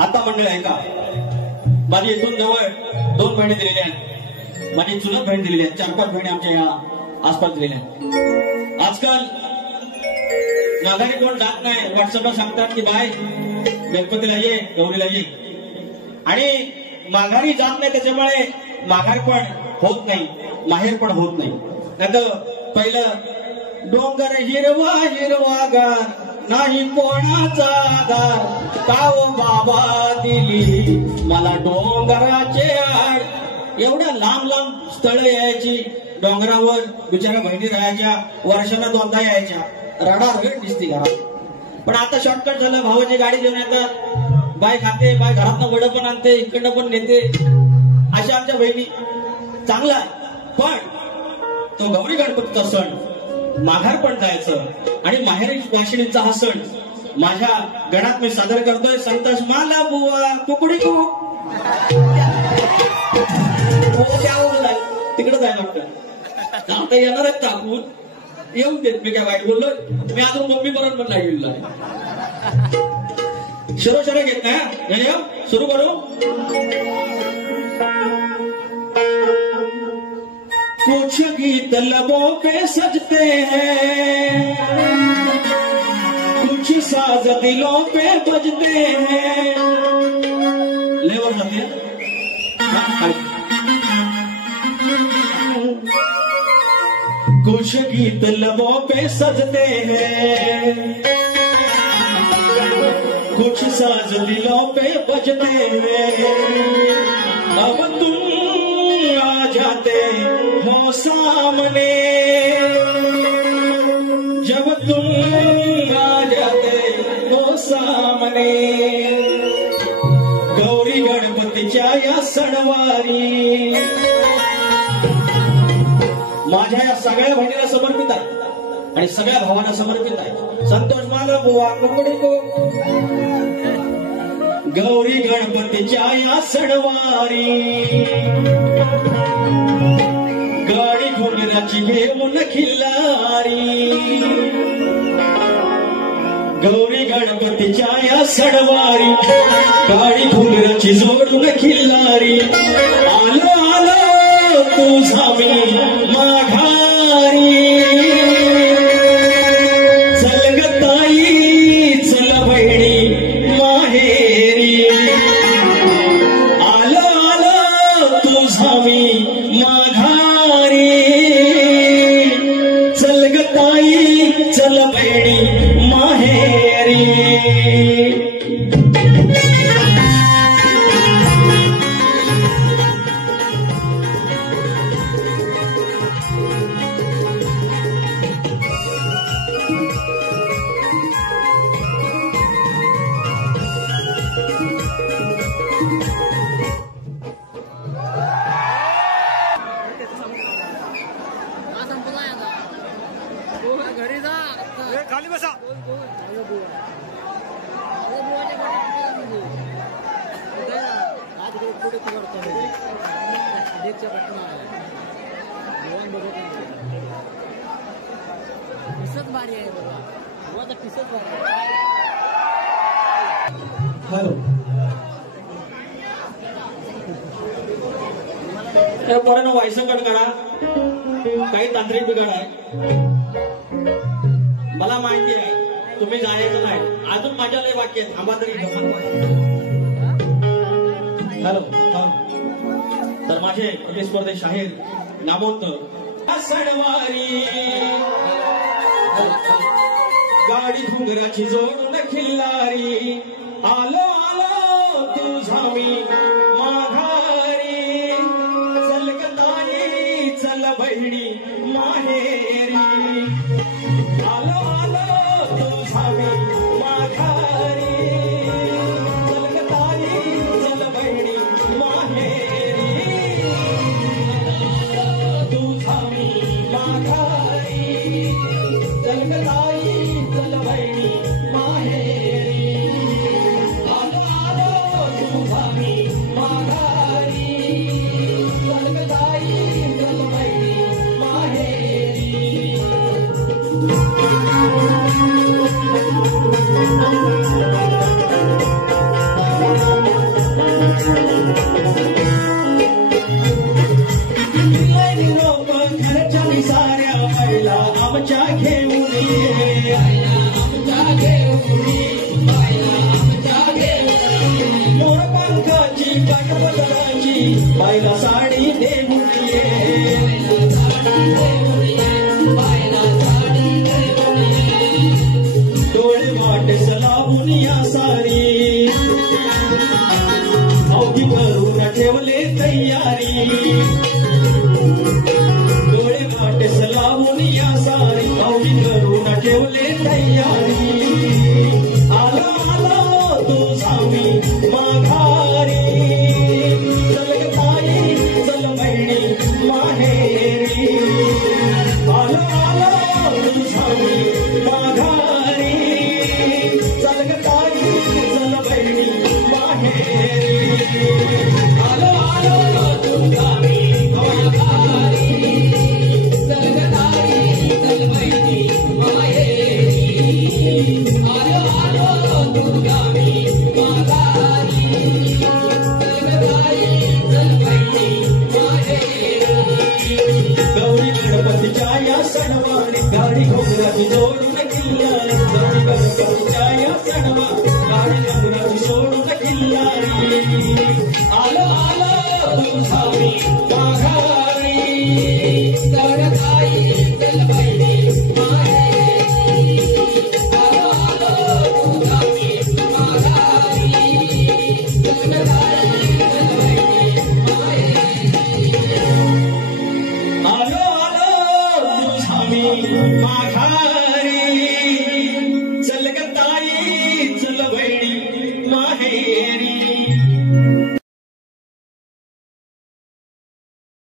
आता मंडळ आहे का माझी इथून जवळ 2 बहिणी दिलेल्या आहेत, माझी चुलत बहीण दिलेली आहेत, 4-5 बहिणी आमच्या या आसपास दिलेल्या आहेत. आजकाल माघारी कोण जात नाही, व्हॉट्सअपला सांगतात की बाय गणपतीला ये, गौरीला ये, आणि माघारी जात नाही. त्याच्यामुळे माघार पण होत नाही, माहेर पण होत नाही. नाहीतर पहिलं डोंगर हिरवा हिरवा गार, नाही कोणाचा आधार, काव बाबा दिली मला डोंगराचे आड. एवढ्या लांब लांब स्थळं यायची, डोंगरावर बिचारा बहिणी राहायच्या, वर्षाला 2दा यायच्या, रडारड दिसती घरात. पण आता शॉर्टकट झालं, भावाची गाडी घेऊन येतात, बाय खाते, बाय घरातनं वडं पण आणते, इकडनं पण नेते, अशा आमच्या बहिणी. चांगला आहे, पण तो गौरी गणपतीचा सण माघार पण जायचं, आणि माहेरी वाशिणीचा हा सण माझ्या गणात मी सादर करतोय. संतोष माला बुवा कुकडी कू तिकडे जायला वाटतं, आता येणार आहेत कापून येऊन देत. मी काय वाईट बोललोय? मी अजून मम्मी बरोबर पण नाही गेलो. शिरोशरे घेत नाही, सुरू करू. कुछ गीत लबों पे सजते हैं, कुछ साज दिलों पे बजते हैं. लेवर जाती है. कुछ गीत लबों पे सजते हैं, कुछ साज दिलों पे बजते हैं. अब तुम आ जाते हो सामने, जब तुम आ जाते हो सामने, गौरी गणपतीच्या या सणवारी माझ्या या सगळ्या बहिणीला समर्पित आहे आणि सगळ्या भावांना समर्पित आहे. संतोष माला बुवा कुकडी को. गौरी गणपतीच्या या सणवारी गाडी घोंगराची घेऊन खिल्लारी, गौरी गणपतीच्या या सणवारी गाडी घोंगराची जोडून खिल्लारी. आलो आलो तुझा मी माघारी, चल ग ताई चल बहिणी माहेरी. आलो आलो तुझा मी माघारी, चल ग ताई चल बहिणी माहेरी. खाली बसा. भारी आहे बाबा, पिसच भारी. हॅलो, त्या पोरानं व्हायचं कट करा, काही तांत्रिक बिघाड आहे. मला माहिती आहे तुम्ही जायचं नाही, अजून माझ्या लय वाक्य थांबा तरी. हॅलो, तर माझे प्रतिस्पर्धी शाहीर नामवंत सणवारी गाडी घुंगराची जोडून खिल्लारी. आलो आलो तुझा मी माघारी, चल ग ताई चल बहिणी माहेरी. आलो आलो तुझा मी माघारी, चल ग ताई चल बहिणी माहेरी. तुझा मी माघारी, चल ग ताई चल बहिणी माहेरी. बायला साडी देऊन ये डोळे वाटे सलावून या सारी अवघी करून ठेवले तयारी डोळे वाटे सलावून या सारी अवघी करून ठेवले तयारी आलो आलो तुझा मी माघारी चल ग ताई चल बहिणी माहेरी आलो आलो तुझा मी माघारी चल ग ताई चल बहिणी माहेरी आलो आलो तुझा मी माघारी चल ग ताई चल बहिणी माहेरी आलो आलो तुझा मी माघारी चल ग ताई चल बहिणी माहेरी गौरी गणपतीच्या या सणवारी गाडी घोगराची जोडून किल्लारी गौरी गणपतीच्या या सणवारी गाडी घोगराची सोडून किल्लारी आलो आलो तुझा मी माघारी चल ग ताई चल बहिणी माहेरी आलो आलो तुझा मी माघारी चल ग ताई चल बहिणी माहेरी आलो आलो तुझा मी माघारी चल ग ताई चल बहिणी माहेरी